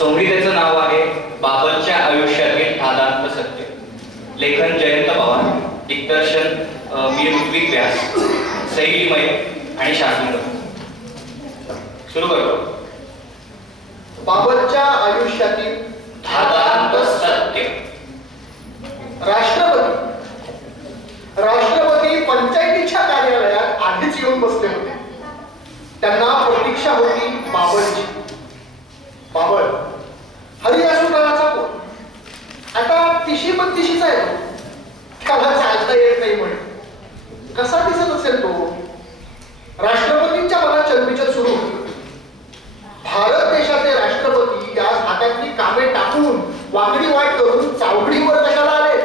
संहितेचं नाव आहे बाबलच्या आयुष्यातील धादांत सत्य. लेखन जयंत पवार, दिग्दर्शन मी ऋत्विक व्यास, शैलीमय आणि शास्त्रज्ञ. सुरू करतो. बाबलच्या आयुष्यातील धादांत सत्य. राष्ट्रपती पंचायतीच्या कार्यालयात आधीच येऊन बसले होते. त्यांना प्रतीक्षा होती बाबलची. बाबल हरियासुदाचा कोण? आता 30-32 आहे. त्याला चालता येत नाही म्हणे. कसा दिसत असेल तो? राष्ट्रपतींच्या मनात चलबिचल सुरू होती. भारत देशाचे राष्ट्रपती आज हातातली कामे टाकून वाकडी वाट करून चावडीवर कशाला आले?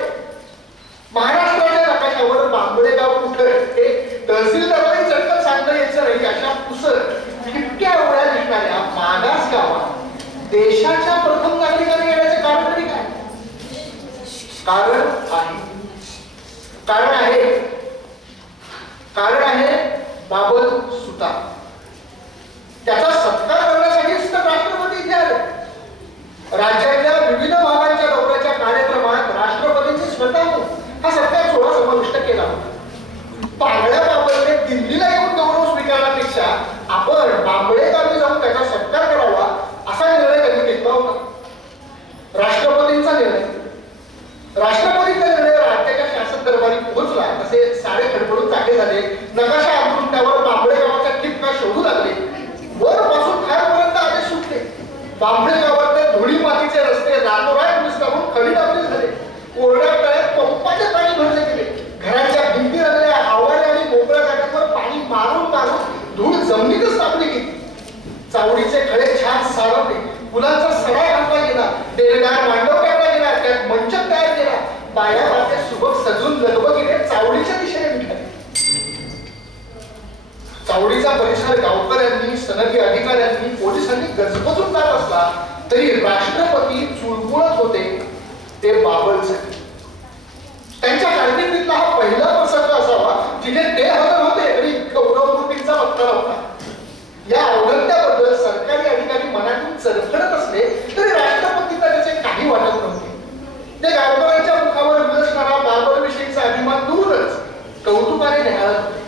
महाराष्ट्राच्या नकाशावर बांबळे गाव कुठे हे तहसीलदारांनी चटकन सांगता यायचं नाही अशा पुसत इतक्या एवढ्या दिसणाऱ्या मागास गावात देशाच्या प्रथम नागरिकांनी येण्याचे कारण तरी काय? कारण आहे बाबल सुतार. त्याचा सत्कार करण्यासाठीच तर राष्ट्रपती इथे आले. राज्यातल्या विविध भागांच्या दौऱ्याच्या कार्यक्रमात राष्ट्रपतींचे स्वतः हा सत्कार सोहळा समाविष्ट केला होता. पांगळ्या बाबलने दिल्लीला येऊन गौरव स्वीकारण्यापेक्षा आपण बांबळे गावी जाऊन त्याचा सत्कार करावा असा निर्णय त्यांनी घेतला होता. राष्ट्रपतींचा निर्णय राज्याच्या शासन दरबारी पोहोचला. असे सारे खडबडून जागे झाले. नकाशा आखून त्यावर बांबळे गावाचा ठिपका शोधू लागले. वरपासून खारपर्यंत आदेश सुटले. बांबळे गावातले धुळी मातीचे रस्ते रातोरात विस्तारून खडीडाबरी झाले. कोरड्या तळ्यात पंपाचे पाणी भरले गेले. घरांच्या भिंती रंगल्या. आवारे आणि मोकळ्या जागांवर पाणी मारून धूळ जमिनीतच तापली गेली. चावडीचे खडे छान सारवले. फुलांचा सडा घातला गेला. डेरेदार मांडव काढला गेला. त्यात मंच तयार केला. बाया बाते सुबक सजून लगबगीने चावडीच्या दिशेने निघाले. चावडीचा परिसर गावकऱ्यांनी, सनदी अधिकाऱ्यांनी, पोलिसांनी गजबजून जात असला तरी राष्ट्रपती चुळबुळत होते ते बाबलचे. त्यांच्या कारकिर्दीतला हा पहिला प्रसंग असावा जिथे ते हजर होते आणि गौरवमूर्तींचा वक्ता होता. या अवघत्याबद्दल सरकारी अधिकारी मनातून चरफडत असले तरी राष्ट्रपतींना त्याचे काही वाटत नव्हते. ते गावकऱ्यांच्या मुखावर विलसणारा बाबलविषयीचा अभिमान दूरच कौतुकाने निहाळत होते.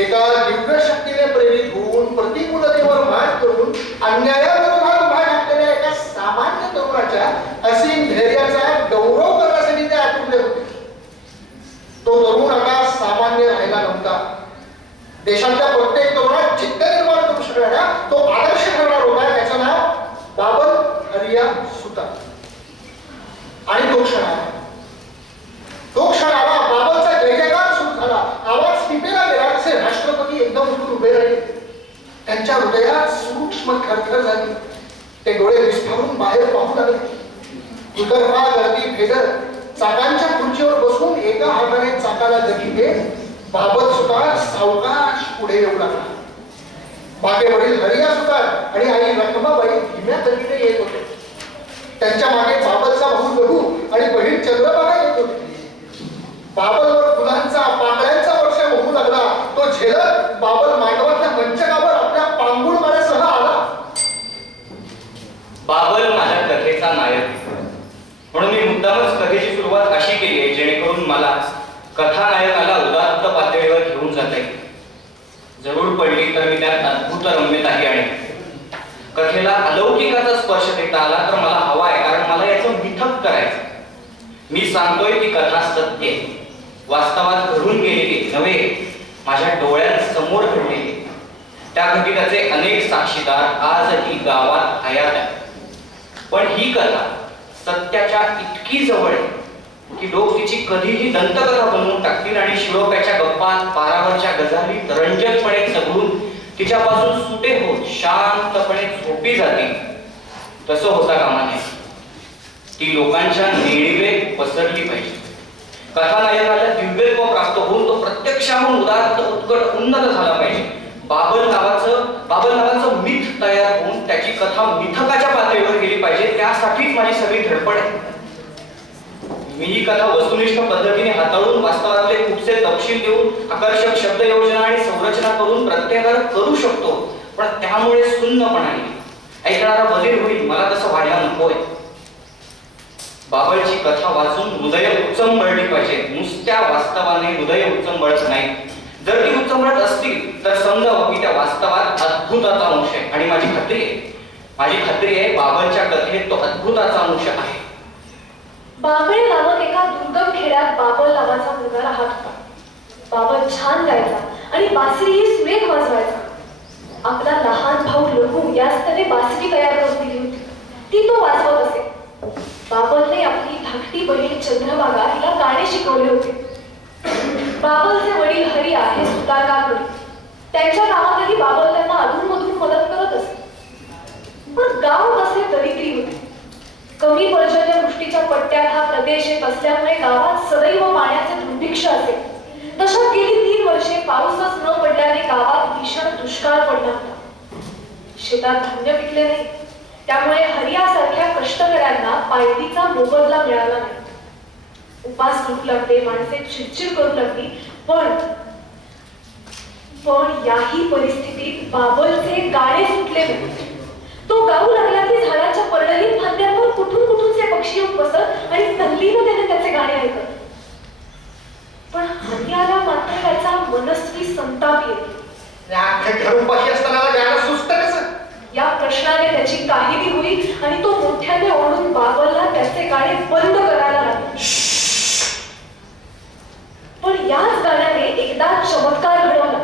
एका दिव्य शक्तीने प्रेरित होऊन प्रतिकूलतेवर मात करून अन्यायाविरोधात उभा घातलेल्या एका सामान्य तरुणाच्या असीम धैर्याचा गौरव करण्यासाठी ते आतुरले होते. तो तरुण आता सामान्य राहिला नव्हता. देशातल्या प्रत्येक तरुणात जिद्द निर्माण करू शकणारा तो आदर्श ठरणार होता. त्याचं नाव बाबल हरिया सुतार. आणि तो क्षण आला. बाबलचा जय जयकार सुरू झाला. आवाज टिपेला गेला. तसे राष्ट्रपती एकदम उठून उभे राहिले. त्यांच्या हृदयात सूक्ष्म थरथर झाली. ते डोळे विस्फारून बाहेर पाहू लागले. दुतर्फा गर्दी भेदत चाकांच्या खुर्चीवर बसून एका हाताने चाकाला गती देत बाबल सुतार सावकाश पुढे येऊ लागला. मागेवरील हरिया सुतार आणि आई रखमाबाई धीम्या गतीने येत होते. त्यांच्या मागे बाबलचा भाऊ लघु आणि बहीण चंद्रबागा येत होती. बाबलवर फुलांचा पाकळ्यांचा वर्षाव होऊ लागला. तो झेलत बाबल मांडवाच्या मंचकावर आपल्या पांगुळ माऱ्यासह आला. बाबल माझ्या कथेचा नायक म्हणून मी मुद्दामच कथेची सुरुवात अशी केली आहे जेणेकरून मला कथानायकाला उदात्त पातळीवर घेऊन जाता येईल. जरूर पडली तर मी त्यात अद्भुत रम्यताही आणि कथेला अलौकिकाचा स्पर्श देता आला तर मला हवा आहे. कारण मला याचं मिथक करायचं. मी सांगतोय ती कथा सत्य वास्तवात घडून गेलेली नव्हे, माझ्या डोळ्यांसमोर घडलेली. त्या घटिकाचे अनेक साक्षीदार आजही गावात हयात आहेत. पण ही कथा सत्याच्या इतकी जवळ आहे की लोक तिची कधीही दंतकथा बनवून टाकतील आणि शिरोप्याच्या गप्पात पारावरच्या गजाली रंजकपणे चढून तिच्यापासून सुटे होत शांतपणे झोपी जातील. तसं होता कामा नये. ती लोकांच्या नेणिवेत पसरली पाहिजे. कथानायकाला दिव्यत्व प्राप्त होऊन तो प्रत्यक्षाहून उदात्त उत्कट उन्नत झाला पाहिजे. बाबल नावाचं मिथ तयार होऊन त्याची कथा मिथकाच्या पातळीवर गेली पाहिजे. त्यासाठीच माझी सगळी धडपड आहे. मी ही कथा वस्तुनिष्ठ पद्धतीने हाताळून वास्तवातले खूपसे तपशील देऊन आकर्षक शब्द योजना आणि संरचना करून प्रत्येकाला करू शकतो. पण त्यामुळे सुन्नपणा ऐकणारा बधीर होईल, मला तसं व्हायला नकोय. बाबळची कथा वाचून हृदय उच्चंबळली पाहिजे. नुसत्या वास्तवाने हृदय उच्चंबळत नाही. जर ती उच्चंबळत असतील तर समजावं की त्या वास्तवात अद्भुताचा अंश आहे. आणि माझी खात्री आहे बाबळच्या कथेत तो अद्भुताचा अंश आहे. बाबळे नामक एका दुर्गम खेड्यात बाबल नावाचा मुलगा राहत होता. बाबल छान गायचा आणि बासरीही सुरेख वाजवायचा. आपला लहान भाऊ लघु यास त्याने बासरी तयार करून दिली होती. ती तो वाजवत असे. बाबलने आपली धाकटी बहीण चंद्रभागा हिला गाणे शिकवले होते. बाबलचे वडील हरिया हे सुतारकार होते. त्यांच्या कामातही बाबल त्यांना अधूनमधून मदत करत असे. पण गाव तसे दरिद्री होते. कमी पर्जन्यवृष्टीच्या पट्ट्यात हा प्रदेश येत असल्यामुळे गावात सदैव पाण्याचे दुर्भिक्ष असे. तशात गेली 3 वर्षे पाऊसच न पडल्याने गावात भीषण दुष्काळ पडला होता. शेतात धान्य पिकले नाही. त्यामुळे हरियासारख्या कष्टकऱ्यांना पायरीचा मोबदला मिळाला नाही. उपास करू लागले, माणसे चिडचिड करू लागली. पण याही परिस्थितीत बाबलचे गाणे सुटले नाही. तो गाऊ लागला की झाडाच्या परडली फांद्यांवर कुठूनचे पक्षी येऊन बसत आणि तल्लीन त्याने त्याचे गाणे ऐकत. पण हरियाला मात्र त्याचा मनस्वी संताप येतो. या प्रश्नाने त्याची काहीही होईल आणि तो मोठ्याने ओढून बाबलला त्याचे गाणे बंद करायला लागले. पण याच गाण्याने एकदा चमत्कार घडवला.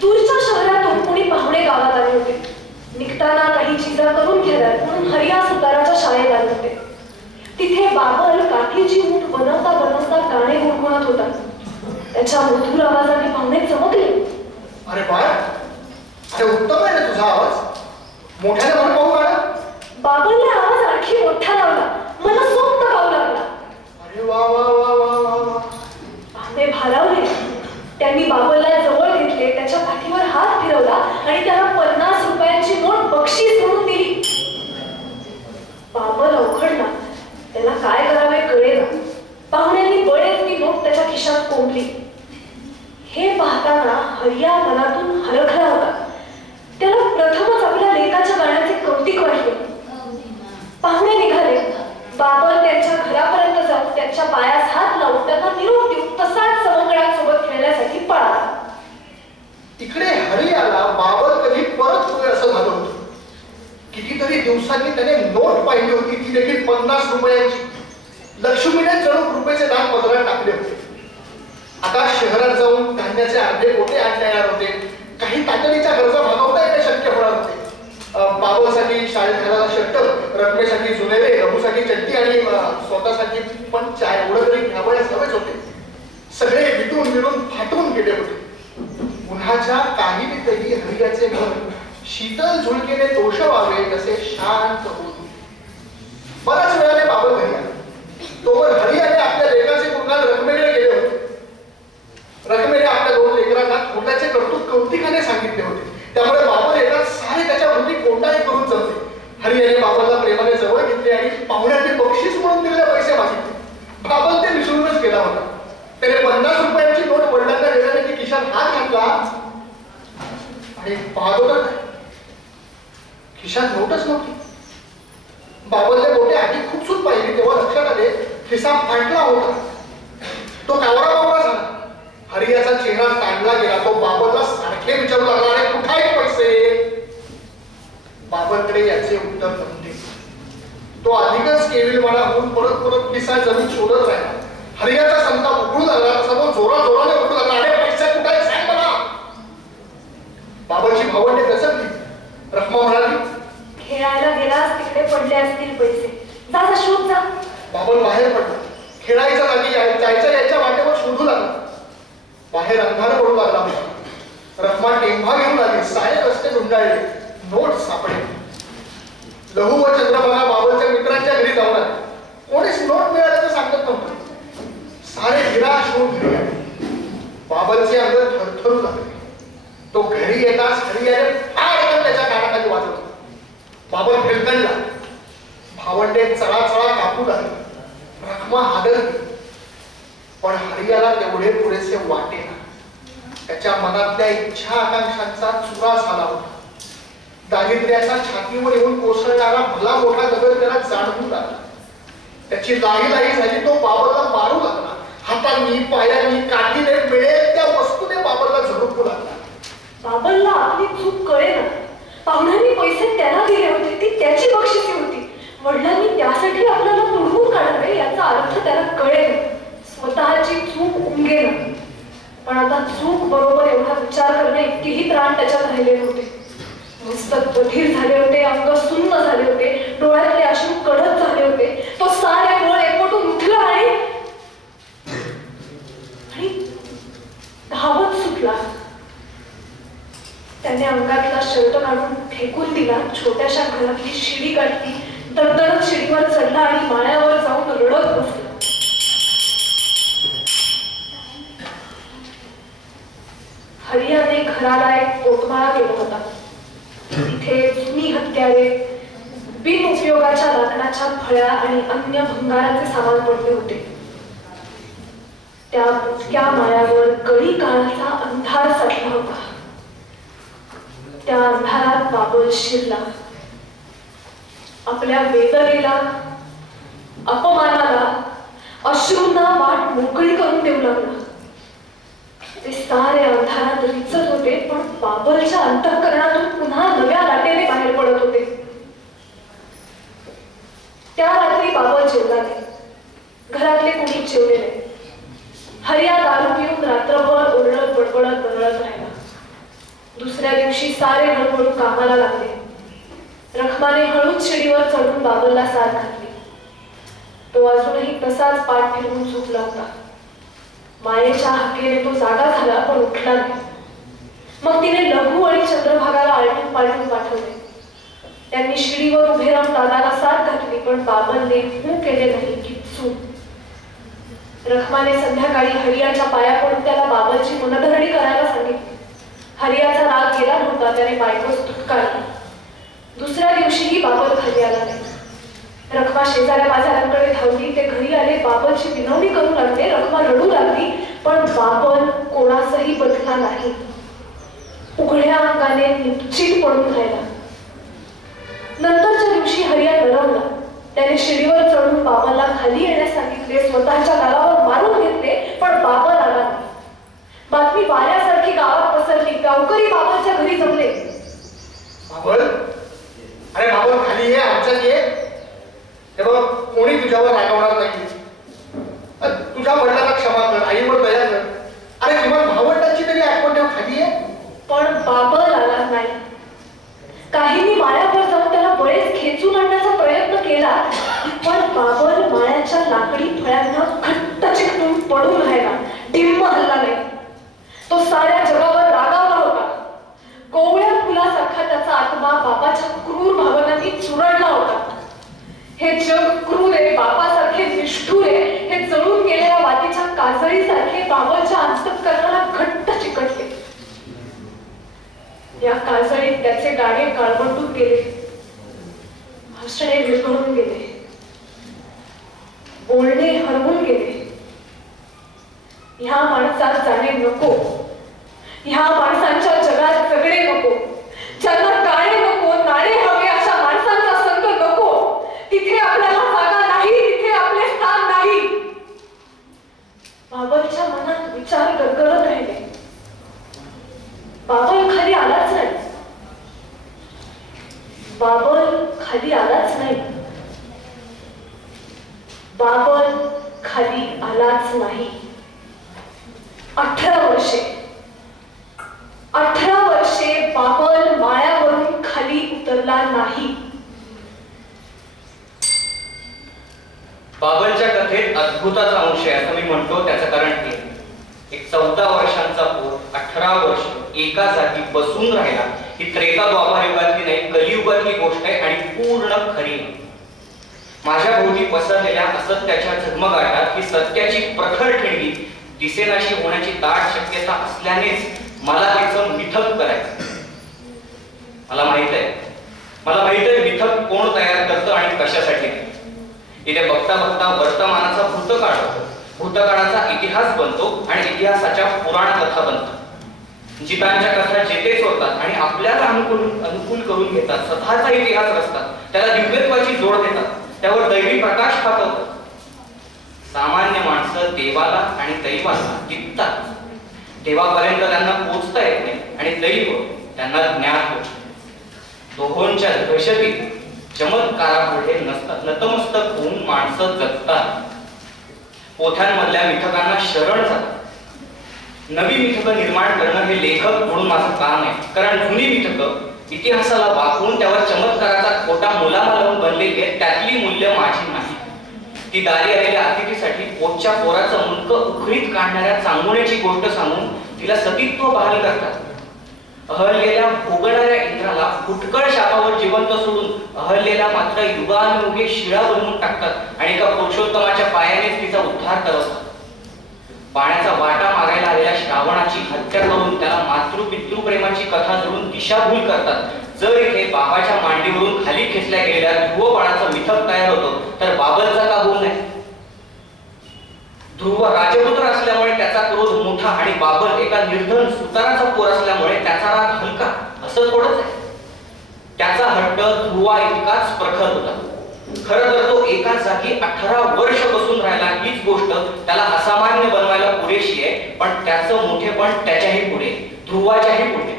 दूरच्या शहरातून कोणी पाहुणे गावात आले होते. निघताना काही चिजा करून घ्याव्यात म्हणून हरिया सुताराच्या शाळेत आले होते. तिथे बाबल काठीची ऊंट बनवता गाणे गुणगुणत होता. त्याच्या मधुर आवाजाने पाहुणे चमकले. अरे बाळ, अरे उत्तम आहे ना तुझा आवाज. मोठ्याने म्हण पाहू गाणं. बाबलने आवाज आणखी मोठा लावला. मनसोक्त गाऊ लागला. अरे वा वा वा वा वा वा. पाहुणे भारावले. त्यांनी बाबलला जवळ घेतले, त्याच्या पाठीवर हात फिरवला आणि त्याला 50 रुपयांची नोट बक्षीस म्हणून दिली. बाबल अवघडला. त्याला काय करावे कळेना. पाहुण्यांनी बळेच ती नोट त्याच्या खिशात कोंबली. हे पाहताना हरिया मनातून हरखला होता. त्याला प्रथमच आपल्या लेकाच्या गाण्याचे कौतिक वाटले. पाहुणे निघाले. बाबल त्यांच्या घरापर्यंत जाऊन त्यांच्या पायास हात लावून त्यांना निरोप देऊन तसाच सवंगड्यांसोबत खेळण्यासाठी पळाला. तिकडे हरियाला बाबल कधी परत होईल असं झालं होतं. कितीतरी दिवसांनी त्याने नोट पाहिली होती, ती देखील 50 रुपयांची. लक्ष्मीने जणू रुपयाचे दान पदरात टाकले होते. आता शहरात जाऊन धान्याचे अर्धे पोते आणता येणार होते. काही तातडीच्या गरजा भागवता येणे शक्य होणार होते. बाबलसाठी शाळेत घालायला शर्ट, रकमेसाठी जुनेरे, रघुसाठी चड्डी आणि स्वतःसाठी पण चाय एवढं तरी घ्यावयास हवेच होते. सगळे विटून विरून फाटून गेले होते. उन्हाच्या काहिलीतही हरियाचे मन शीतल झुळकेने तोषवावे तसे शांत होते. बऱ्याच वेळाने बाबल घरी आला. तोवर हरियाने आपल्या लेकाचे गुणगान रकमेकडे गेले होते. रकमेने आपल्या 2 लेकरांना खोट्याचे कर्तृत्व कौतिकाने सांगितले होते. त्यामुळे बाबल येतात सारे त्याच्या वृत्ती कोंडाळी करून जमले. हरियाने बाबलला प्रेमाने जवळ घेतले आणि पाहुण्याने बक्षीस म्हणून दिलेले पैसे मागितले. बाबल ते विसरूनच गेला होता. त्याने 50 रुपयांची नोट वडिलांना देण्याने ती खिशात हात घातला आणि पाहतो तर खिशात नोटच नव्हती. बाबलने बोटे आधी खुपसून पाहिली तेव्हा लक्षात आले खिसा फाटला होता. तो कावरा बावरा झाला. हरियाचा चेहरा ताणला गेला. तो बाबलला सारखे विचारू लागला, अरे कुठे आहेत पैसे? बाबलकडे याचे उत्तर नव्हते. तो अधिकच केविलवाणा होऊन परत खिसा जमीन शोधत राहिला. हरियाचा संताप उघडू लागला तसा तो जोराने उघडू लागला, अरे पैसे कुठे आहेत सांग मला. बाबाची भावंडे दचकली. रखमा म्हणाली, खेळायला गेलास तिकडे पडले असतील पैसे, जा जा शोध जा. बाबल बाहेर पडला. खेळायच्या जागी जायच्या यायच्या वाटेवर शोधू लागला. बाहेर अंधार पडू लागला होता. रखमा टेंभा घेऊन आली. सारे रस्ते गुंडाळले. नोट सापडले. लहू व चंद्रभागा बाबलच्या मित्रांच्या घरी जाऊन आले. कोणीच नोट मिळाल्याचं सांगत नव्हतं. सारे निराश होऊन घरी आले. बाबलचे अंग थरथरू लागले. तो घरी येताच हरियाने फाडकन त्याच्या कानाखाली वाजवलं. बाबल फिरकणला. भावंडे चळाचळा कापू लागले. रखमा हादरली. पण हरियाला तेवढे पुरेसे वाटेना. त्याच्या मनातल्या इच्छा आकांक्षांचा चुरा झाला होता. दारिद्र्याचा छातीवर येऊन कोसळणारा भला मोठा दगड त्याला जाणवू लागला. त्याची लाही झाली. तो बाबरला मारू लागला. हातांनी पायांनी काठीने मिळेल त्या वस्तूने बाबरला झडपू लागला. बाबरला आपली चूक कळेना. पाहुण्यांनी पैसे त्याला दिले होते, ती त्याची बक्षिसी होती. वडिलांनी त्यासाठी आपल्याला तुडवून काढावे याचा अर्थ त्याला कळेल. स्वतःची चूक उमगेना. पण आता चूक बरोबर एवढा विचार करणे इतकेही त्राण त्याच्यात राहिले नव्हते. मस्तक बधीर झाले होते, अंग सुन्न झाले होते, डोळ्यातले अश्रू कडक झाले होते. तो सारे डोळे एकवटून उठला आणि धावत सुटला. त्याने अंगातला शर्ट काढून फेकून दिला. छोट्याशा घरातली शिडी काढली, दडदडत शिडीवर चढला आणि माळ्यावर जाऊन रडत बसला. हरियाने घराला एक पोटमाळा केला होता. तिथे जुनी हत्यारे, बिनउपयोगाच्या लाकडाच्या फळ्या आणि अन्य भंगाराचे सामान पडले होते. त्या बुचक्या माळ्यावर कडी काळाचा अंधार साठला होता. त्या अंधारात बाबल शिरला. आपल्या वेदनेला, अपमानाला, अश्रूंना वाट मोकळी करून देऊ लागला. ते सारे अंधारात रिचत होते, पण बाबलच्या अंतःकरणातून पुन्हा नव्या लाटेने बाहेर पडत होते. त्या रात्री बाबल जेवला नाही. घरातले कुणीच जेवले नाही. हरिया दारू पिऊन रात्रभर ओरडत बडबडत बदळत राहिला. दुसऱ्या दिवशी सारे हळूहळू कामाला लागले. रखमाने हळूच शिडीवर चढून बाबलला साथ घातली. तो अजूनही तसाच पाठ फिरवून झोपला होता. मायेच्या हाकेने तो जागा झाला, पण उठला नाही. मग तिने लघु आणि चंद्रभागाला आलटून पालटून पाठवले. त्यांनी शिडीवर उभे राहून दादाला साथ घातली, पण बाबलने हू केले नाही की चूक. रखमाने संध्याकाळी हरियाच्या पाया पडून त्याला बाबलची मनधरणी करायला सांगितली. हरियाचा राग गेला नव्हता. त्याने बायकोस तुटकाळली. दुसऱ्या दिवशीही बाबल घरी आला नाही. रखमा शेजाऱ्या बाजारांकडे धावली. ते घरी आले. बाबलची विनवणी करू लागले. रखमा रडू लागली, पण बाबल कोणासही बदला नाही. उघड्या अंगाने निश्चित पडून राहिला. नंतरच्या दिवशी हरिया नरवला. त्याने शिडीवर चढून बाबाला खाली येण्यास सांगितले. स्वतःच्या गालावर मारून घेतले, पण बाबल आला नाही. बातमी वाऱ्यासारखी गावात पसरली. गावकरी बाबाच्या घरी जमले. बाबल, अरे बाबल खाली ये, आमच्यात ये. हे बघ, कोणी तुझ्यावर रागवणार नाही. तुझ्या वडिलांना क्षमा कर, आईवर दया कर. अरे किमान भावंडांची तरी आठवण ठेव, खाली ये. पण बाबल आला नाही. काहींनी माळ्यावर जाऊन त्याला बळेच खेचून आणण्याचा प्रयत्न केला, पण बाबल माळ्याच्या लाकडी फळ्यांना घट्ट चिकटून पडून राहिला. डिंब हल्ला नाही. तो साऱ्या जगावर रागावला होता. कोवळ्या फुलासारखा त्याचा आत्मा बाबाच्या क्रूर भावनांनी चुरडला होता. हे जग क्रूर आहे, बाबासारखे निष्ठुर आहे, हे जळून गेलेल्या वातीच्या काजळीसारखे बाबाच्या अंतःकरणाला घट्ट चिकटले. या काजळीत त्याचे गाणे काळवंडून गेले. भाषणे विरघळून गेले. बोलणे हरवून गेले. ह्या माणसात जाणे नको. ह्या माणसांच्या जगात जगणे नको. ज्यांना गाणे नको, नाणे हवे अशा माणसांचा संग नको. तिथे आपल्याला जागा नाही, तिथे आपले स्थान नाही. बाबलच्या मनात विचार गरगरत राहिले. बाबल खाली आलाच नाही. बाबल खाली आलाच नाही. बाबल खाली आलाच नाही. 18 वर्षे 18 वर्षे बाबल माळ्यावरून खाली उतरला नाही. बाबलच्या कथेत अद्भुताचा अंश आहे असं मी म्हणतो. त्याचं कारण हे, एक 14 वर्षांचा पोर 18 वर्ष एका जागी बसून राहिला. ही त्रेता द्वापार युगातली नाही, कलियुगातली गोष्ट आहे आणि पूर्ण खरी. माझ्या भोवती पसरलेल्या असत्याच्या झगमगाटात ही सत्याची प्रखर ठिणगी दिसेनाशी होण्याची दाट शक्यता असल्यानेच मला त्याचं मिथक करायचं. मला माहित आहे मिथक कोण तयार करतं आणि कशासाठी. इथे बघता बघता वर्तमानाचा भूतकाळ होतो, भूतकाळाचा इतिहास बनतो आणि इतिहासाच्या पुराण कथा बनतात. जितांच्या कथा जेतेच होतात आणि आपल्याला अनुकूल करून घेतात, स्वतःचा इतिहास रचतात, त्याला दिव्यत्वाची जोड देतात, त्यावर दैवी प्रकाश पाठवतात. सामान्य माणसं देवाला आणि दैवाला टिकतात. देवापर्यंत त्यांना पोचता येत नाही आणि दैव त्यांना ज्ञात होत. दोहोंच्या दहशतीत चमत्कारापुढे नतमस्तक होऊन माणसं जगतात. पोथ्यांमधल्या मिथकांना शरण जातात. नवी मिथकं निर्माण करणं हे लेखक म्हणून माझं काम आहे. कारण जुनी मिथकं इतिहासाला वापरून त्यावर चमत्काराचा खोटा मुलामा लावून बनलेली आहे. त्यातली मूल्य माझी नाही. ती दारी आलेल्या अतिथीसाठी पोटच्या पोराचं मुंडकं उखळीत काढणाऱ्या चांगुण्याची गोष्ट सांगून तिला सतीत्व बहाल करतात. अहल्येला भोगणाऱ्या इंद्राला फुटकळ शापावर जिवंत सोडून अहल्येला मात्र युगानुयुगे शिळा बनवून टाकतात आणि एका पुरुषोत्तमाच्या पायानेच तिचा उद्धार करतात. पाण्याचा वाटा मारायला आलेल्या श्रावणाची हत्या करून त्याला मातृपितृ प्रेमाची कथा जोडून दिशाभूल करतात. जर इथे बाबाच्या मांडीवरून खाली खेचल्या गेलेल्या ध्रुव बाळाचं मिथक तयार होतं तर बाबलचा का होऊ नये? ध्रुव राजपुत्र असल्यामुळे त्याचा क्रोध मोठा आणि बाबल एका निर्धन सुताराचा पोर असल्यामुळे त्याचा राग हलका, असं थोडंच आहे. त्याचा हट्ट ध्रुवा इतकाच प्रखर होता. खरं तर तो एका जागी 18 वर्ष बसून राहिला. हीच गोष्ट त्याला असामान्य बनवायला पुरेशी आहे, पण त्याचं मोठेपण त्याच्याही पुढे, ध्रुवाच्याही पुढे.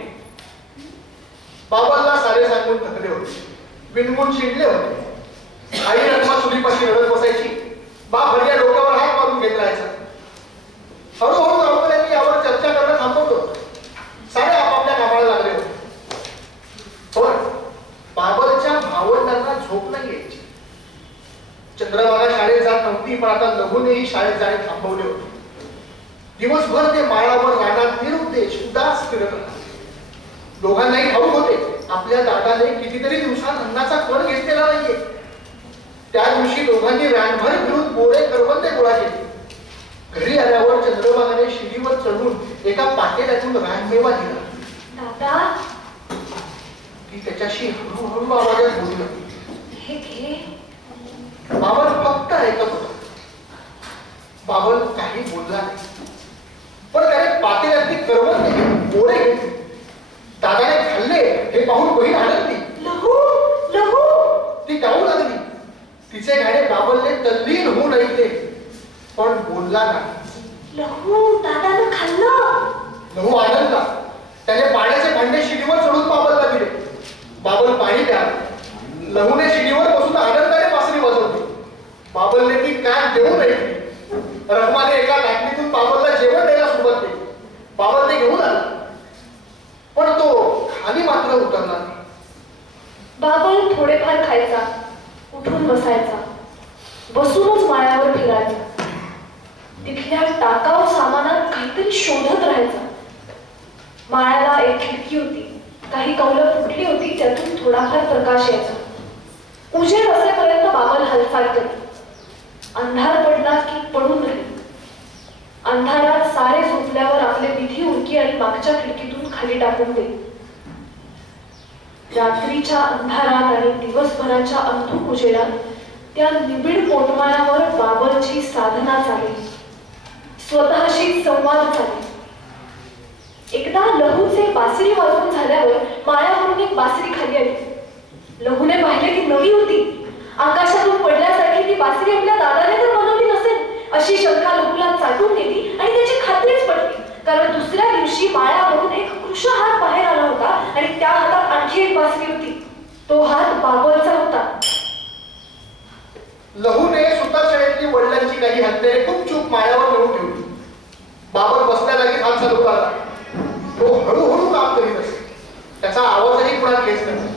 बाबांना सारे सांगून थकले होते, बिनवून शिंडले होते. आई रखमा चुलीपाशी रडत बसायची, बाप भरल्या डोक्यावर हात मारून घेत राहायचा. हळूहळू गावकऱ्यांनी यावर चर्चा करणं थांबवलं. सारे आपापल्या कामाला लागले होते. पण बाबलच्या भावंडांना झोप नाही यायची. चंद्रभागा शाळेत जात नव्हती, पण आता लघुनेही शाळेत जाणे थांबवले होते. दिवसभर ते माळावर रानात निरुद्देश उदास फिरत राहतात. दोघांनाही ठाऊक होते आपल्या दादाने कितीतरी दिवसात अन्नाचा कण घेतलेला नाहीये. त्या दिवशी दोघांनी रानभर फिरून बोरे करवंदे गोळा केले. घरी आल्यावर चंद्रभागाने शिडीवर चढून एका पातेल्यातून रानमेवा दिला. दादा, ती त्याच्याशी हळूहळू आवाजात बोलू लागली. हे घे. बाबल फक्त ऐकत होता. बाबल काही बोलला नाही, पण त्याने पातेल्यातली करवंदे बोरे घेतली. दादाने खाल्ले हे पाहून बहीण आनंदी. लहू लहू ती गाऊ लागली. तिचे गाणे बाबलने तल्लीन होऊन ऐकले, पण बोलला नाही. लहू, दादानं खाल्लं. लहू आनंदला. त्याने पाण्याचे भांडे शिडीवर चढून बाबलला दिले. बाबल पाणी प्याला. लहूने शिडीवर बसून आनंदाने बासरी वाजवली. बाबलने ती कान देऊन ऐकली. रखमाने एका लाटणीतून बाबलला जेवण द्यायला सुरुवात केली. बाबल ते घेऊन आला, पण तो खाली मात्र उतरला नाही. बाबल थोडेफार खायचा, उठून बसायचा, बसूनच माळ्यावर फिरायचा. तिथल्या टाकाऊ सामानात काहीतरी शोधत राहायचा. माळ्याला एक खिडकी होती, काही कौलं फुटली होती, त्यातून थोडाफार प्रकाश यायचा. उजेड असेपर्यंत बाबल हालचाल करी. अंधार पडला की पडून राहील. अंधारात सारे झोपल्यावर आपले विधी उरकी आणि मागच्या खिडकीतून खाली टाकून दे. रात्रीच्या अंधारात आणि दिवसभराच्या अंधुक उजेडात त्या निबिड पोटमाळ्यावर बाबलची साधना चालली, स्वतःशी संवाद चालले. एकदा लहूचे बासरी वाजवून झाल्यावर माळ्यावरून एक बासरी खाली आली. लहूने पाहिले ती नवी होती. आकाशातून पडल्यासारखी ती बासरी आपल्या दादाने तर बनवली नसेल अशी शंका लहूला चाटून गेली आणि त्याची खात्रीच पडली. कारण दुसऱ्या दिवशी माळ्यावरून एक कृष्ण हात बाहेर आला होता आणि त्या हातात आणखी एक बासरी होती. तो हात बाबलचा होता. लहूने सुताशाळेतली वडिलांची काही हत्यारे खूप चूक माळ्यावर नेऊन ठेवली. बाबल बसल्या जागी हात चालू लागला. तो हळूहळू काम करीत असे. त्याचा आवाजही कुणाला घेत नाही.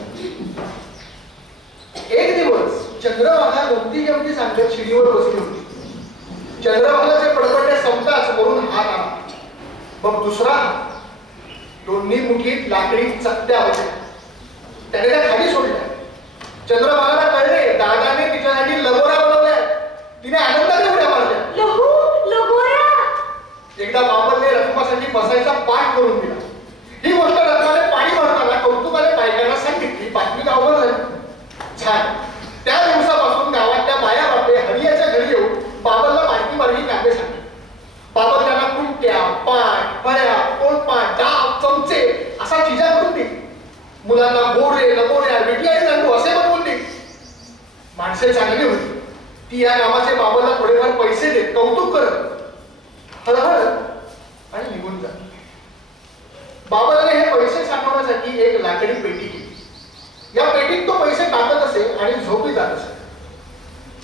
एक दिवस चंद्रभागा गमती जमती सांगत शिडीवर बसली होती. चंद्रभागाचे पडपडे संपताच वरून हात आला. मग दुसरा, दोन्ही मुठीत लाकडी चकत्या होत्या. त्याने त्या खाली सोडल्या. चंद्रभागाला कळले दादाने तिच्यासाठी लगोऱ्या बनवल्या. तिने आनंदाने उड्या मारल्या. लहू, लगोऱ्या. एकदा बाबलने रखमासाठी बसायचा पाठ करून दिला. ही गोष्ट रखमाने पाणी भरताना कौतुकाने बायकांना सांगितली. बातमी गावभर झाली. छान. त्या दिवसापासून गावातल्या बाया बापे हरियाच्या घरी येऊन बाबलला मार्गी कामे सांगतात. बाबल त्यांना कुंट्या, पाट, फळ्या, पोळपाट, डाब, मुलांना चिजा करून दे, मुलांना गोरे लगोऱ्या विटी जाणू असे बनवून दे. माणसे चांगली होती, ती या कामाचे बाबाला थोडेफार पैसे देत, कौतुक करत, हळहळ आणि निघून जात. बाबाने हे पैसे साठवण्यासाठी एक लाकडी पेटी केली. या पेटीत तो पैसे टाकत असे आणि झोपी जात असे.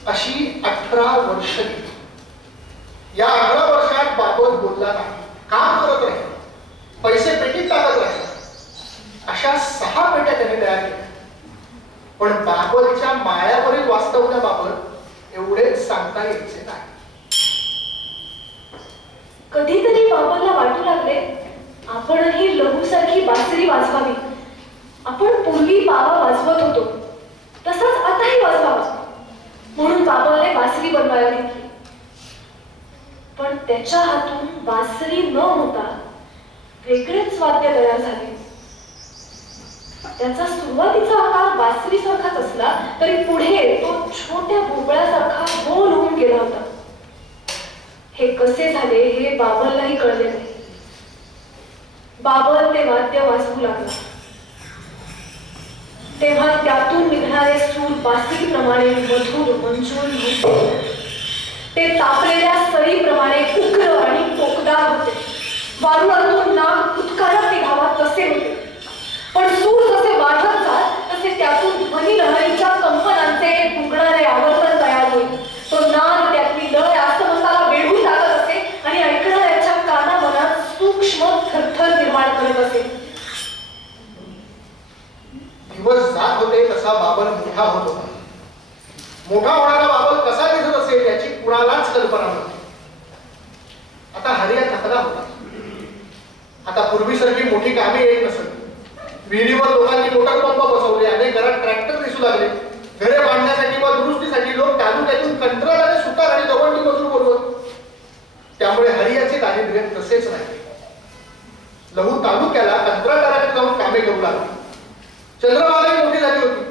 अशी 18 वर्ष गेली. या 18 वर्षात बाबत बोलला नाही, काम करत राहिला, पैसे पेटीत टाकत राहिला. अशा 6 पेट्या त्याने तयार केल्या. पण बाबलच्या मायावरील वास्तव्याबाबत एवढेच सांगता यायचे नाही. कधीतरी बाबांना वाटू लागले आपणही लहूसारखी बासरी वाजवावी. आपण पूर्वी बाबा वाजवत होतो तसंच आताही वाजवावा, म्हणून बाबाने बासरी बनवायला घेतली. पण त्याच्या हातून बासरी न होता वेगळेच वाद्य तयार झाले. त्याचा सुरुवातीचा आकार बासरी सारखाच असला तरी पुढे तो छोट्या भोपळ्यासारखा गोल होऊन गेला होता. हे कसे झाले हे बाबललाही कळले नाही. बाबल ते वाद्य वाजवू लागला तेव्हा त्यातून निघणारे सूर बासरीप्रमाणे मधुर मंजूर होते. ते तापलेल्या सरीप्रमाणे उग्र आणि पोकदार होते. वारुळातून नाग उत्कारत निघावा तसे होते. पण सूर जसे वाढत जात तसे त्यातून ध्वनी लहरीच्या कंपनांचे एक फुंकणारे आवर्तन तयार होईल. तो नाद त्यातली लय आसमंताला वेढून टाकत असे आणि ऐकणाऱ्याच्या कानामनात सूक्ष्म थरथर निर्माण करत असे. दिवस जात होते तसा बाबल मोठा होत होता. मोठा होणारा बाबल कसा दिसत असेल याची कुणालाच कल्पना नव्हती. आता हरिया थकला होता. आता पूर्वीसारखी मोठी कामे येत नसत. विहिरीवर लोकांनी मोटर पंप बसवले, अनेक घरात ट्रॅक्टर दिसू लागले. घरे बांधण्यासाठी व दुरुस्तीसाठी लोक तालुक्यातून कंत्राटाने सुतार आणि दवंडी मजूर बोलवत. त्यामुळे हरियाचे दारिद्र्य तसेच राहिले. लहू तालुक्याला कंत्राटदाराकडे जाऊन कामे करू लागले. चंद्रभागाही मोठी झाली होती.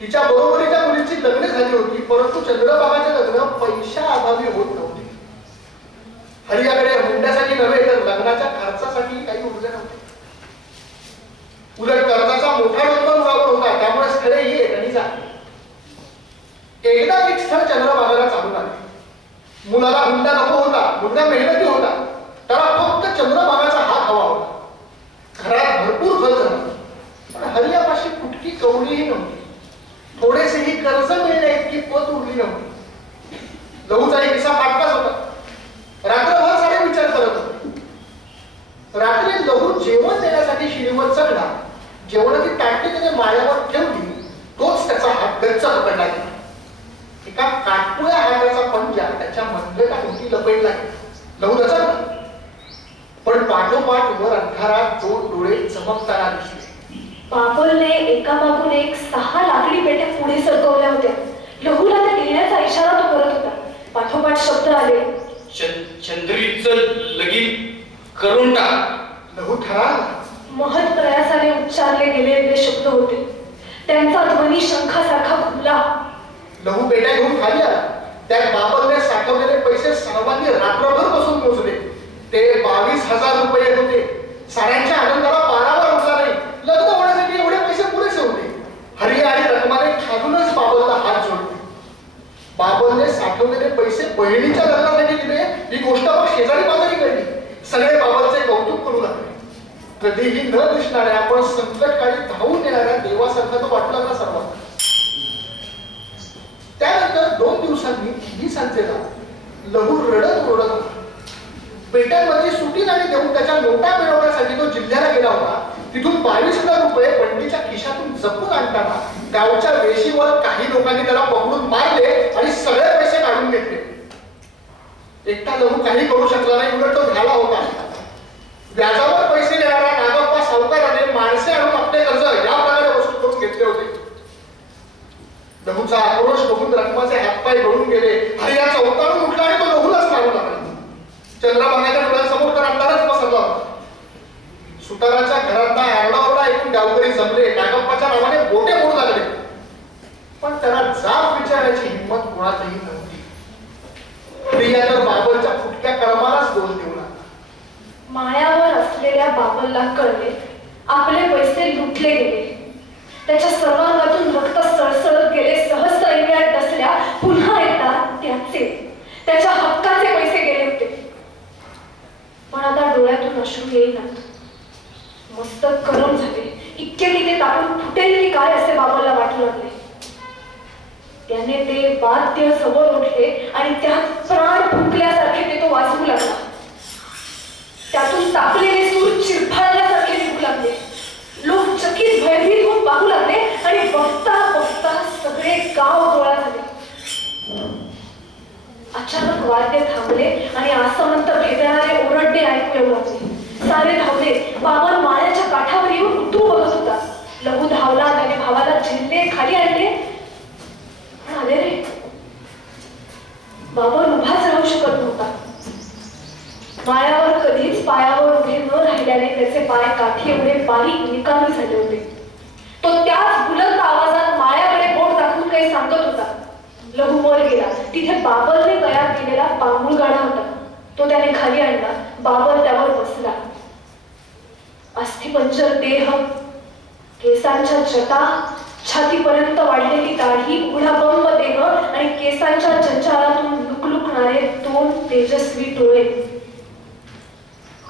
तिच्या बरोबरीच्या मुलींची लग्न झाली होती, परंतु चंद्रभागाचे लग्न पैशा अभावी होत नव्हते. हरियाकडे हुंड्यासाठी नव्हे तर लग्नाच्या खर्चासाठी काही उरले नव्हते. उलट कर्जाचा मोठा डोंगर उरावर होता, त्यामुळे स्थळे येत आणि जात. एकदा एक स्थळ चंद्रभागाला चालून आले. मुलाला हुंडा नको होता, मुलगा मेहनती होता, त्याला फक्त चंद्रभागाचा हात हवा होता. घरात भरपूर खर्च नव्हता, पण हरियापाशी कुठकी कवडीही नव्हती. थोडेसेही कर्ज मिळणे इतकी पत उरली नव्हती. लहूचाही किस्सा फाटकाच होता. रात्रभर सारे विचार करत होते. रात्री लहू जेवण देण्यासाठी शिडीवर चढला. जेवणाची ताटली त्याने माळ्यावर ठेवली, तोच त्याचा हात गच्च पकडला गेला. एका काटपुळ्या हाताचा पंजा त्याच्या मनगटा होती लपेटला गेला. लहू दचकला, पण पाठोपाठ वर अंधारात दोन डोळे चमकताना दिसले. बाबलने एकामागून एक 6 लाकडी पेट्या पुढे सरकवल्या होत्या. लहूला त्या घेण्याचा इशारा तो करत होता. पाठोपाठ शब्द आले. चंद्रीचं लगीन करून टाक. लहू ठराला. महत् प्रयासाने उच्चारले गेलेले शब्द होते. त्यांचा ध्वनी शंखासारखा घुमला. लहू पेट्या घेऊन खाली आला. त्यात बाबलने साठवलेले पैसे सर्वांनी रात्रभर बसून मोजले. ते 22,000 रुपये होते. साऱ्यांच्या आनंदाला पारावर उठला नाही. लग्न होण्यासाठी एवढे पैसे पुरेसे होते. हरिया आणि रकमाने खालूनच बाबलला हात जोडले. बाबलने साठवलेले पैसे बहिणीच्या लग्नासाठी दिले ही गोष्ट मग शेजारी पाजारी कळली. सगळे बाबलचे कौतुक करू लागले. कधीही न दिसणाऱ्या पण संकटकाळी धावून येणाऱ्या देवासारखा तो वाटू लागला सर्वांना. त्यानंतर 2 दिवसांनी ही सांजेला लहू रडत ओरडत होता. पेट्यांमध्ये सुटी नाणी देऊन त्याच्या नोटा मिळवण्यासाठी तो जिल्ह्याला गेला होता. तिथून 22,000 रुपये बंडीच्या खिशातून जपून आणताना गावच्या वेशीवर काही लोकांनी त्याला पकडून मारले आणि सगळे पैसे काढून घेतले. एकटा लहू काही करू शकला नाही, उलट तो झाला होता. व्याजावर पैसे देणारा नागप्पा सावकाराने माणसे आणून आपले कर्ज या प्रकारे वसूल करून घेतले होते. लहूचा आक्रोश बघून रकमाचे हातपाय गळून गेले. हरिया चौकारून उठला आणि तो लहूलाच मारू लागला. चंद्रभागाच्या डोळ्यासमोर तर अंधारच पसरला होता. सुताराच्या घरातला आरडाओरडा ऐकून गावकरी जमले. नागप्पाच्या नावाने बोटे मोडू लागले. पण त्याला जाब विचारायची हिंमत कोणाचीही नव्हती. हरिया तर बाबलच्या फुटक्या कर्मालाच दोष देऊ लागला. माळ्यावर असलेल्या बाबलला कळले लुटले गेले. त्याच्या सर्वांगातून रक्त सळसळत गेले. सहस्र इंद्रियात डसल्या. पुन्हा एकदा त्याच्या हक्काचे पैसे गेले होते. पण आता डोळ्यातून अश्रू येईनात. मस्तक गरम झाले. इतके की ते तापून फुटेल की काय असे बाबाला वाटू लागले. त्याने ते वाद्य जवळ उठले आणि त्यात प्राण फुंकल्यासारखे ते तो वाजवू लागला. त्यातून तापलेले सूर चिरफाडल्यासारखे निघू लागले. लोक चकित भयभीत होऊन पाहू लागले आणि बघता बघता सगळे गाव गोळा झाले. अचानक वाद्य थांबले आणि आसमंत भेदणारे ओरडणे ऐकू येऊ लागले. सारे धावले. बाबा माळ्याच्या काठावर येऊन उतरू बघत होता. लघु धावला. त्याने भावाला झेलले, खाली आणले. पण आले रे. बाबा उभाच राहू शकत नव्हता. माळ्यावर कधीच पायावर उभे न राहिल्याने त्याचे पाय काठी एवढे बारीक निकामी झाले होते. तो त्याच बुलंद आवाजात माळ्याकडे बोट दाखवून काही सांगत होता. लघु वर गेला. तिथे बाबरने तयार केलेला पांगुळ गाडा होता. तो त्याने खाली आणला. बाबर त्यावर बसला. अस्थिपंजर देह, केसांच्या जटा, छातीपर्यंत वाढलेली दाढी, उघडाबंब देह आणि केसांच्या जंजाळातून लुकलुकणारे दोन तेजस्वी डोळे.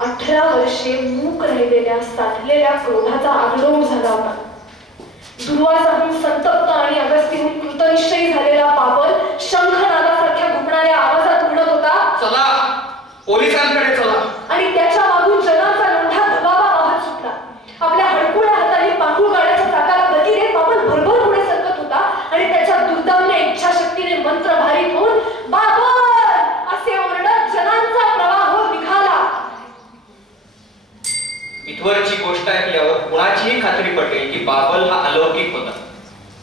18 वर्षे मूक राहिलेल्या साठलेल्या क्रोधाचा आगडोळ झाला होता. दुर्वासाहून संतप्त आणि अगस्तीहून कृतनिश्चयी झालेला बाबर शंखनादासारख्या घुमणाऱ्या आवाजात म्हणत होता, चला पोलिसांकडे चला. आणि त्याच्या मागून जनाचा लोंढा धबाबा वाहत सुटला. आपल्या हडकुळ्या हाताने पांघरूळ गाड्याच्या चाकाला गती देत बाबर भरभर पुढे सरकत होता आणि त्याच्या दुर्दम्य इच्छाशक्तीने मंत्रभारित होऊन बाबर असे ओरडत जनांचा प्रवाह निघाला. इथवरची गोष्ट ऐकल्यावर कुणाचीही खात्री पटेल की बाबल हा अलौकिक होता.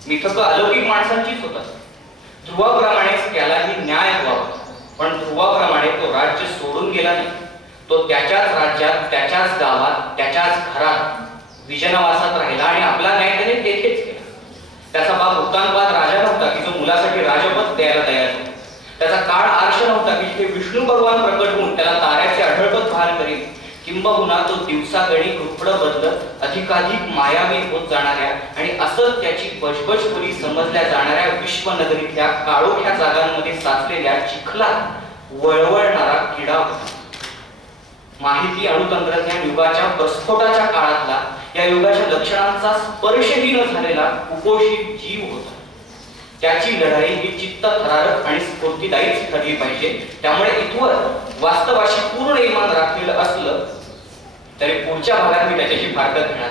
मिथक अलौकिक माणसांचीच होता. ध्रुवाप्रमाणेच त्यालाही न्याय व्हावा. पण ध्रुवाप्रमाणे तो राज्य सोडून गेला नाही. तो त्याच्याच राज्यात, त्याच्याच गावात, त्याच्याच घरात विजनवासात राहिला आणि आपला न्याय त्याने तेथेच केला. त्याचा बाप उत्तानपाद राजा नव्हता की जो मुलासाठी राजपद द्यायला तयार होता. त्याचा काळ आर्ष नव्हता की जिथे विष्णू भगवान प्रकट होऊन त्याला ताऱ्याचे आढळपत भान करील. किंबहुना तो दिवसागणी रुपडं बदलत अधिकाधिक मायावी होत जाणाऱ्या आणि असंच त्याची बजबजपुरी समजल्या जाणाऱ्या विश्वनगरीतल्या काळोख्या जागांमध्ये साचलेल्या चिखलात वळवळणारा किडा होता. माहिती अणुतंत्रज्ञान युगाच्या प्रस्फोटाच्या काळातला, या युगाच्या लक्षणांचा स्पर्शही न झालेला कुपोषित जीव होता. त्याची लढाई ही चित्त थरारक आणि स्फूर्तिदायीच ठरली पाहिजे. त्यामुळे इथवर वास्तवाशी पूर्ण इमान राखलेलं असलं तरी पुढच्या भागात मी त्याच्याशी फारकत घेणार.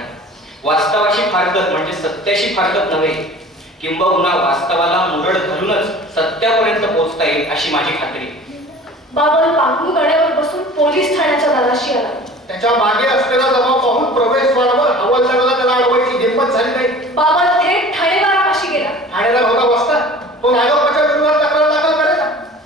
वास्तवाशी फारकत म्हणजे सत्याशी फारकत नव्हे, किंबहुना वास्तवाला मुरड घालूनच सत्यापर्यंत पोहोचता येईल अशी माझी खात्री. बाबर पांघरूळ गाड्यावर बसून पोलीस ठाण्याच्या दाराशी आला. त्याच्या मागे असलेला दबाव पाहून प्रवेशद्वारावर हवालदाराला त्याला अडवायची हिंमत झाली नाही. बाबर थेट ठाणेदारापाशी गेला. ठाणेदार होता बसता. तो नागप्पाच्या विरोधात तक्रार दाखल करेल.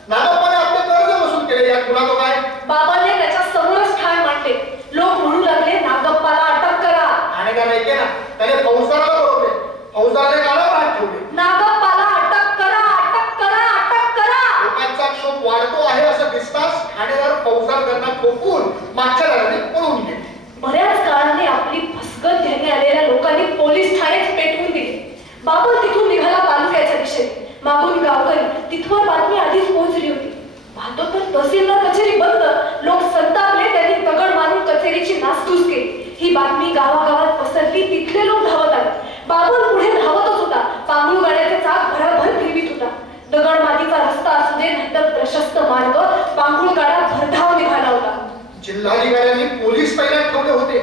नागप्पाने आपले कर्ज वसूल केले. यात गुन्हा तो काय? बाबांनी त्याच्या समोरच ठाण मांडले. लोक म्हणू लागले, नागप्पाला अटक करा. ठाणेदार ऐके ना, त्याने फौजदाराला बोलवले. फौजदाराने कानावर हात ठेवले. नागप्पाला अटक करा, अटक करा, अटक करा. लोकांचा क्षोभ वाढतो आहे असं दिसताच ठाणेदार फौजदार त्यांना ठोकून मागच्या दाराने पळून गेले. बऱ्याच काळाने आपली फसगत घेणे आलेल्या लोकांनी पोलीस ठाणेच पेटवून दिले. बाबर तिथून निघाला तालुक्याच्या दिशेने. मागून गावकरी. तिथवर बातमी आधीच पोहोचली होती. पाहतो तर तहसीलदार कचेरी बंद. लोक संतापले. त्यांनी दगड मारून कचेरीची नासधूस केली. ही बातमी गावागावात पसरली. तिथले लोक धावत आले. बाबर पुढे धावतच होता. पांघरूळ गाड्याचे चाक भराभर फिरवीत होता. दगड मातीचा रस्ता असू दे नाहीतर प्रशस्त मार्ग, पांघरूळ गाडा भरधाव निघाला होता. जिल्हाधिकाऱ्यांनी पोलीस तैनात ठेवले होते.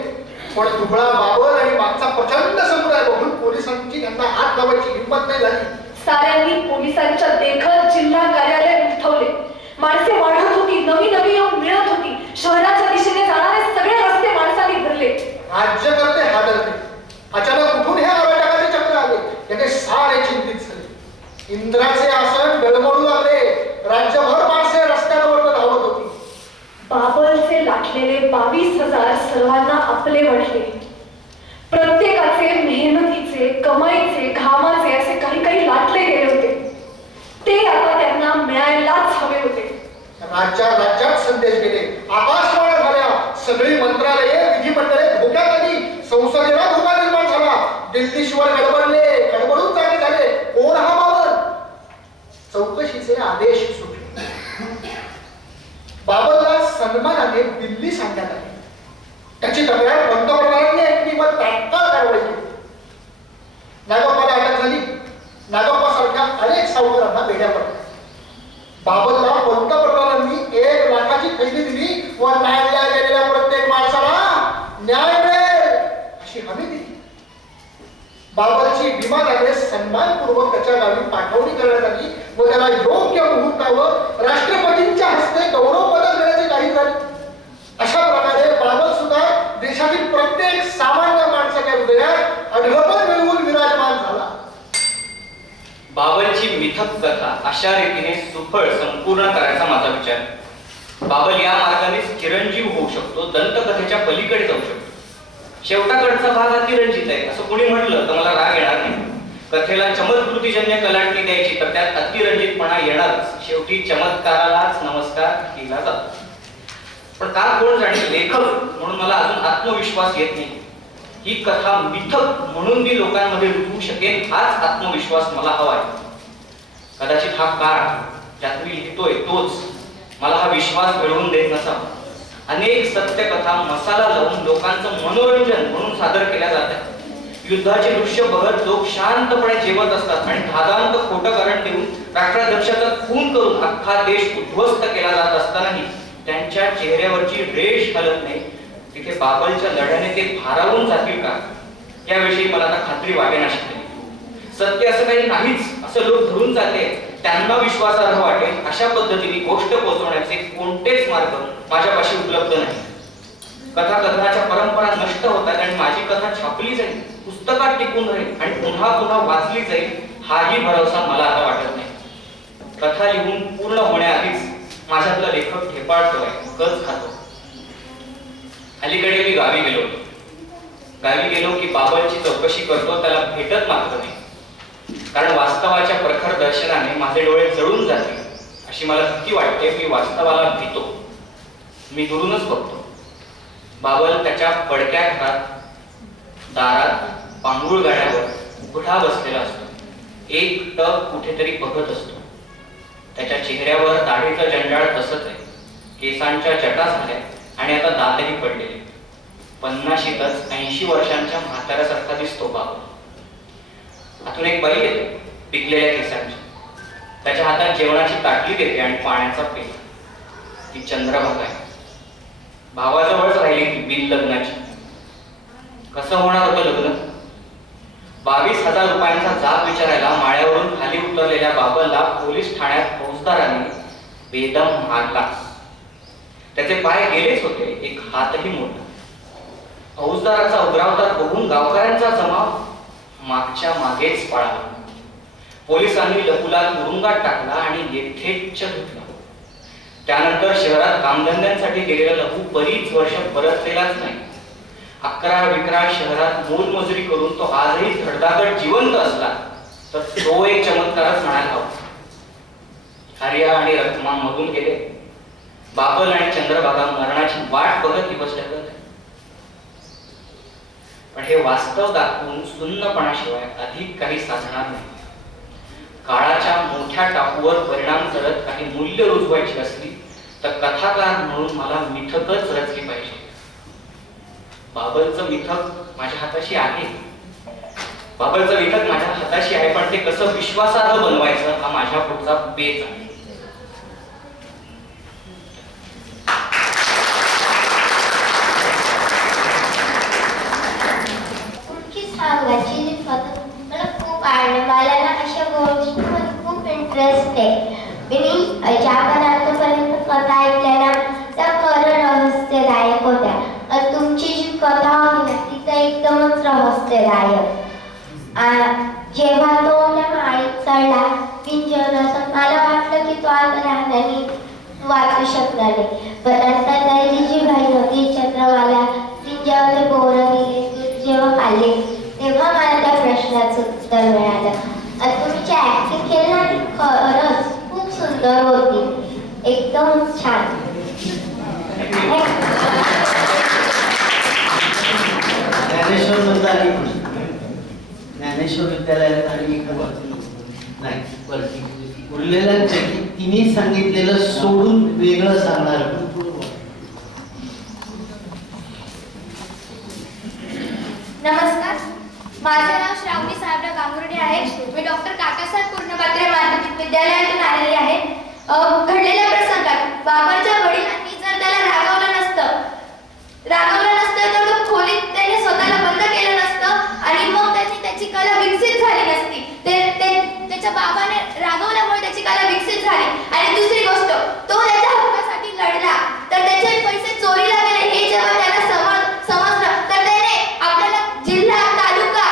पण दुबळा बाबर आणि मागचा प्रचंड समुदाय बघून पोलिसांची त्यांना हात लावायची हिंमत नाही झाली. साऱ्यांनी पोलिसांच्या देखत जिल्हा कार्यालय उठवले. माणसे वाढत होती. नवी नवी येऊन मिळत होती. शहराच्या दिशेने जाणारे सगळे रस्ते माणसांनी भरले. राज्यकर्ते हादरले. अचानक उठून हे आवाजाचे चक्र आले. त्याने सारे चिंतित झाले. इंद्राचे आसन डळमळू लागले. राज्यभर माणसे रस्त्यावर धावत होती. बाबरचे लाटलेले 22,000 सर्वांना आपले वाटले. प्रत्येकाचे मेहनतीचे, कमाईचे, घामाचे असे काही काही लाटले गेले होते. ते आता त्यांना मिळायलाच हवे होते. राज्यात संदेश गेले. आकाशवाण्या झाल्या. सगळी मंत्रालये, विधिमंडळे धोक्यात आली. संसदेला धोका निर्माण झाला. दिल्लीशिवाय गडबडून जागे झाले. कोण हा बाबर? चौकशीचे आदेश सुटले. बाबरला सन्मानाने दिल्ली सांगण्यात आली. त्याची तक्रार पंतप्रधानांनी ऐकली व तात्काळ कारवाई केली. नागप्पाला अटक झाली. नागप्पा सारख्या अनेक सावकारांना बेड्या पडल्या. बाबरला पंतप्रधानांनी 1 लाखाची थैली दिली व न्यायालयात गेलेल्या प्रत्येक माणसाला न्याय मिळेल अशी हमी दिली. बाबरची विमानाने सन्मानपूर्वक त्याच्या गावी पाठवणी करण्यात आली व त्याला योग्य मुहूर्तावर राष्ट्रपतींच्या हस्ते गौरव पदक देण्याची जाहीर झाली. अशा प्रकारे बाबर सुद्धा देशातील प्रत्येक सामान्य माणसाच्या हृदयात अढळपण मिळवून विराजमान झाला. बाबलची मिथक कथा अशा रीतीने सुफळ संपूर्ण करायचा माझा विचार. बाबल या मार्गानेच चिरंजीव होऊ शकतो, दंतकथेच्या पलीकडे जाऊ शकतो. शेवटाकडचा भाग अतिरंजित आहे असं कोणी म्हटलं तर मला राग येणार नाही. कथेला चमत्कृतीजन्य कलाटणी द्यायची तर त्यात अतिरंजितपणा येणारच. शेवटी चमत्कारालाच नमस्कार केला जातो. पण का कोण जाणे लेखक म्हणून मला अजून आत्मविश्वास येत नाही. ही कथा मिथक म्हणून मी लोकांमध्ये रुजवू शकेन हाच आत्मविश्वास मला हवा आहे. कदाचित हा काळ ज्यात मी लिहितोय तोच मला हा विश्वास मिळवून देत नसावा. अनेक सत्यकथा मसाला लावून लोकांचं मनोरंजन म्हणून सादर केल्या जातात. युद्धाचे दृश्य बघत लोक शांतपणे जेवत असतात आणि धादांत खोटं कारण देऊन राष्ट्राध्यक्षाचा खून करून अख्खा देश उद्ध्वस्त केला जात असतानाही त्यांच्या चेहऱ्यावरची रेष हलत नाही. तिथे बाबलच्या लढ्याने ते भारावून जातील का याविषयी मला आता खात्री वाटेनाशी झाली. सत्य असं काही नाहीच असं लोक धरून जाते त्यांना विश्वासार्ह वाटेल अशा पद्धतीने गोष्ट पोहोचवण्याचे कोणतेच मार्ग माझ्यापाशी उपलब्ध नाही. कथा कथनाच्या परंपरा नष्ट होतात आणि माझी कथा छापली जाईल, पुस्तकात टिकून राहील आणि पुन्हा पुन्हा वाचली जाईल हाही भरोसा मला आता वाटत नाही. कथा लिहून पूर्ण होण्याआधीच माझ्यातला लेखक ठेपाळतोय, कच खातो. अलीकडे मी गावी गेलो होतो. गावी गेलो की बाबलची चौकशी करतो, त्याला भेटत मात्र नाही. कारण वास्तवाच्या प्रखर दर्शनाने माझे डोळे जळून जातील अशी मला भीती वाटते. मी वास्तवाला भीतो. मी दुरूनच बघतो. बाबल त्याच्या पडक्या घरात दारात पांगुळ गाड्यावर उघडा बसलेला असतो. एक टक कुठेतरी बघत असतो. त्याच्या चेहऱ्यावर दाढीचा जंजाळ तसंच आहे. केसांच्या जटा झाल्या आणि आता दातही पडलेले. 50शीतच 80 वर्षांच्या म्हाताऱ्यासारखा दिसतो बाबा. आतून एक बाई येते पिकलेल्या केसांची. त्याच्या हातात जेवणाची ताटली देते आणि पाण्याचा पेला. ती चंद्रभागा आहे. भावाजवळच राहिली ती बिन लग्नाची. कसं होणार होतं लग्न? 22,000 रुपयांचा जाब विचारायला माळ्यावरून खाली उतरलेल्या बाबलला पोलीस ठाण्यात फौजदारांनी बेदम मारला. त्याचे पाय गेलेच होते, एक हातही मोठा. फौजदाराचा उग्रावतार बघून गावकऱ्यांचा जमाव मागच्या मागेच पळाला. पोलिसांनी लहुला तुरुंगात टाकला आणि यथेच्छ धुतला. त्यानंतर शहरात कामधंद्यांसाठी गेलेला लहू बरीच वर्ष परतलेलाच नाही. 11-11 शहरात मोलमजुरी करून तो आजही धडधाकट जिवंत असला तर तो एक चमत्कारच म्हणायला हवा. हरिया आणि रखमा मधून गेले. बाबल आणि चंद्रभागा मरणाची वाट बघत दिवस ढकलत आहे. पण हे वास्तव दाखवून सुन्नपणाशिवाय अधिक काही साधणार नाही. काळाच्या मोठ्या टापूवर परिणाम करत काही मूल्य रुजवायची असली तर कथाकार म्हणून मला मिथकच रचली पाहिजे. बाबलचं मिथक माझ्या हाताशी आहे. बाबलचं मिथक माझ्या हाताशी आहे, पण ते कसं विश्वासार्ह बनवायचं हा माझ्या पुढचा पेच आहे. मला खूप आवडलं. मला ना अशा गोष्टींमध्ये खूप इंटरेस्ट आहे. मी ज्या पण आतापर्यंत कथा ऐकल्या ना त्या खरं रहस्यदायक होत्या. तुमची जी कथा होती ना ती तर एकदमच रहस्यदायक. जेव्हा तो त्या माळीत चढला पिंजऱ्यात, मला वाटलं की तो आता राहण्याने वाचू शकणार नाही. पण नंतर त्याची जी बहीण होती चंद्रमाला पिंजऱ्यामध्ये बोरं दिले, दूध जेव्हा खाल्ले तेव्हा मला त्या प्रश्नाचं उत्तर मिळालं. आणि तुम्ही जी ऍक्टिंग केली ना ती खरंच खूप सुंदर होती, एकदम छान. ज्ञानेश्वर ज्ञानेश्वर विद्यालयात आणि नाही बरं ठीक. उरलेल्यांपैकी तिने सांगितलेलं सोडून वेगळं सांगणार. नमस्कार, माझे नाव श्रावणी साहेबराव गांगुर्डे आहे. मी डॉक्टर काकासाहेब पूर्णपात्रे माध्यमिक विद्यालयातून आलेली आहे. घडलेल्या प्रसंगात बाबांच्या वडिलांनी जर त्याला रागवलं नसतं तर तो खोलीत त्याने स्वतःला बंद केलं नसतं आणि मग त्याची कला विकसित झाली नसती. त्याच्या बाबाने रागवल्यामुळे त्याची कला विकसित झाली. आणि दुसरी गोष्ट, तो त्याच्या हक्कासाठी लढला तर त्याचे पैसे चोरीला गेले हे जेव्हा त्याला समजलं तर त्याने आपल्याला जिल्हा तालुका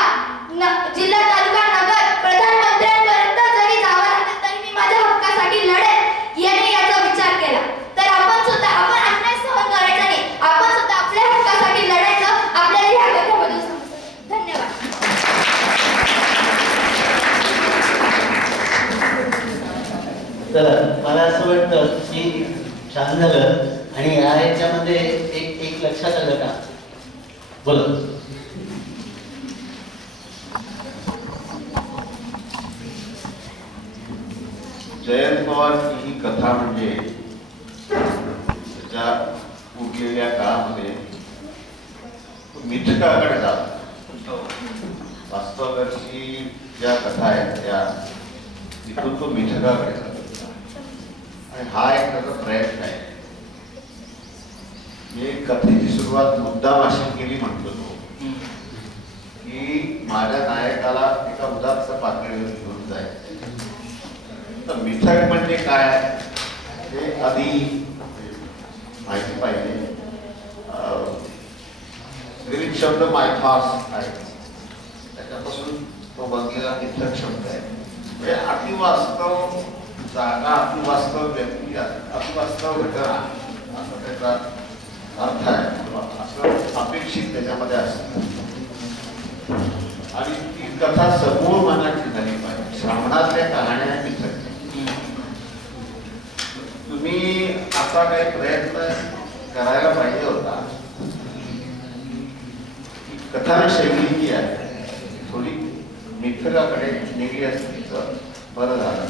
नगर प्रधानमंत्र्यांपर्यंत जरी जावं लागलं तरी मी माझ्या हक्कासाठी लढेन याने याचा विचार केला. तर आपण अन्याय सहन करायचा नाही, आपण स्वतः आपल्या हक्कासाठी लढायचं. आपल्याला ह्या कथेमधून समजतं. धन्यवाद. तर मला असं वाटतं की छान झालं. आणि याच्यामध्ये एक लक्षात आलं का? बोला. जयंत पवार ही कथा म्हणजे त्याच्या उरलेल्या काळामध्ये मिथकाकडे जातो. वास्तवाची ज्या कथा आहेत त्या तिथून तो मिथकाकडे जातो आणि हा एक त्याचा प्रयत्न आहे. मी कथेची सुरुवात मुद्दाम अशी केली म्हणतो तो की माझ्या नायकाला एका उदात्त पातळीवर घेऊन जायचं. तर मिथक म्हणजे काय हे आधी माहिती पाहिजे. ग्रीक शब्द मायथॉस आहे, त्याच्यापासून तो बनलेला मिथक शब्द आहे. म्हणजे अतिवास्तव जागा, अतिवास्तव व्यक्ती, अतिवास्तव घटना असा त्याचा अर्थ आहे. असं अपेक्षित त्याच्यामध्ये असतं आणि ती कथा समूळ मनाची झाली पाहिजे. श्रावणातल्या कहाण्या मिथक. तुम्ही असा काही प्रयत्न करायला पाहिजे होता. कथा शैली जी आहे थोडी मिथकाकडे निघली असती तर बरं झालं.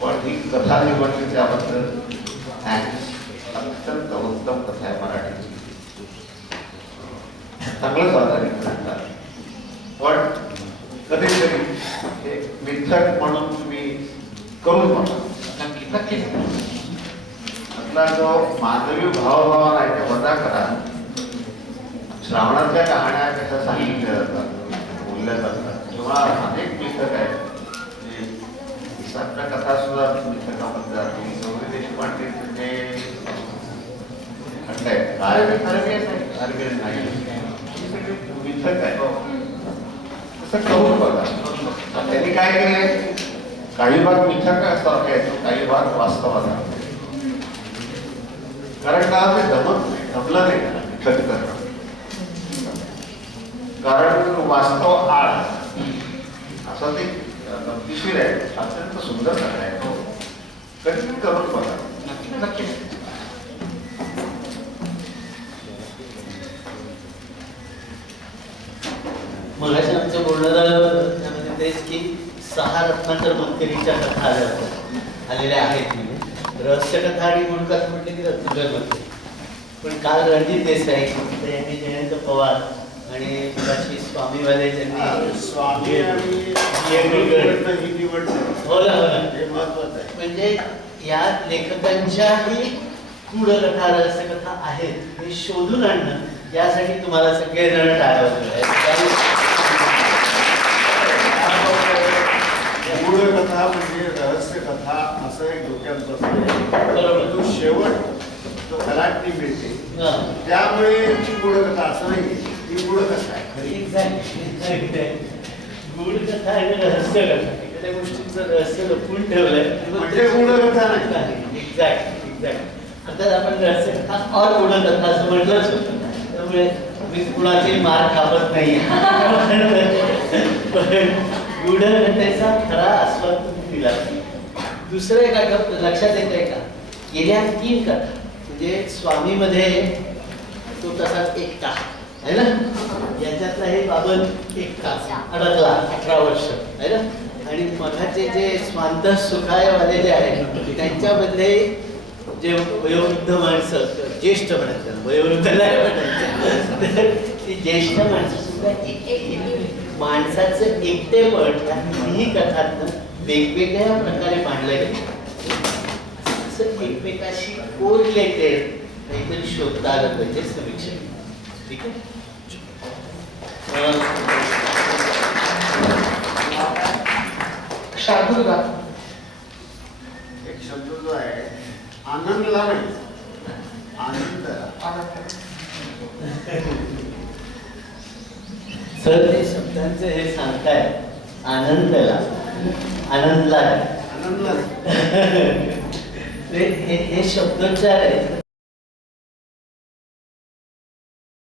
पण ही कथा निवडली त्याबद्दल अत्यंत उत्तम कथा आहे. मराठी चांगलं सादरीकरण झालं. पण कधीतरी हे मिथक म्हणून तुम्ही करून बघा. नक्कीच आपला जो मानवी भावभाव आहे ते वजा करा. श्रावणातल्या कहाण्या कशा सांगितल्या जातात, बोलल्या जातात किंवा अनेक मिथक आहेत. सातव्या कथा सुद्धा मिथकामध्ये जाते. गौरी देशपांडे अरबीन नाही मिथक आहे. तसं करून बघा. त्यांनी काय केले, काही भाग मिथकासारखा येतो, काही भाग वास्तवाचा. कारण का ते जमलं नाही मिथक करणं. कारण वास्तव आळ असं ते गमतीशीर आहे. अत्यंत सुंदर कथा आहे. तो कधी करून बघा. नक्की मगाशी आमचं बोलणं झालं त्यामध्ये तेच की 6 रत्नाकर मंदिरीच्या कथा आलेल्या आहेत. म्हणजे रहस्यकथा आणि मूळकथा म्हटले की रत्नाकर मंदिर. पण काल रणजित देसाई यांनी, जयंत पवार आणि मगाशी स्वामीवाले त्यांनी स्वामी हो ना हे महत्वाचं आहे. म्हणजे या लेखकांच्याही गूढकथा रहस्यकथा आहेत हे शोधून आणणं यासाठी तुम्हाला सगळेजण टाळावं. गूढकथा म्हणजे रहस्य कथा असं एक डोक्यात बसलं. बरोबर. तो शेवट तो कलाटणी मिळते. त्यामुळे ती गूढकथा असं नाही. ही गूढकथा आहे खरी. गूढकथा आणि रहस्यकथा एखाद्या गोष्टीचं रहस्य लपवून ठेवलंय म्हणजे गूढकथा नाही. एक्झॅक्ट. आता आपण रहस्यकथा और गूढकथा असं म्हटलंच होतं. त्यामुळे मी कुणाची मार खापत नाही. पण गूढकथेचा खरा आस्वाद तुम्ही दिला. दुसरं एक लक्षात येत आहे का, गेल्या 3 कथा म्हणजे स्वामीमध्ये तो तसाच एकटा आहे ना? याच्यातला हे बाबल एकटा अडकला 18 वर्ष आहे ना? आणि मघाचे जे स्वांत सुखायवाले जे आहेत त्यांच्यामध्ये जे वयोवृद्ध माणसं, ज्येष्ठ म्हणायचं त्यांना, वयोवृद्ध नाही म्हणायचं, तर ती ज्येष्ठ माणसं सुद्धा माणसाचं एकटेपण या तिन्ही कथांतून वेगवेगळ्या प्रकारे मांडलं गेलं. असं एकमेकाशी कोरिलेटेड काहीतरी शोधता आलं पाहिजे समीक्षक. ठीक आहे. शार्दूलला एक शब्द जो आहे आनंदला नाही, आनंद. सर ते शब्दांचं हे सांगताय आनंदला, आनंदला आनंदला हे शब्दोच्चार आहेत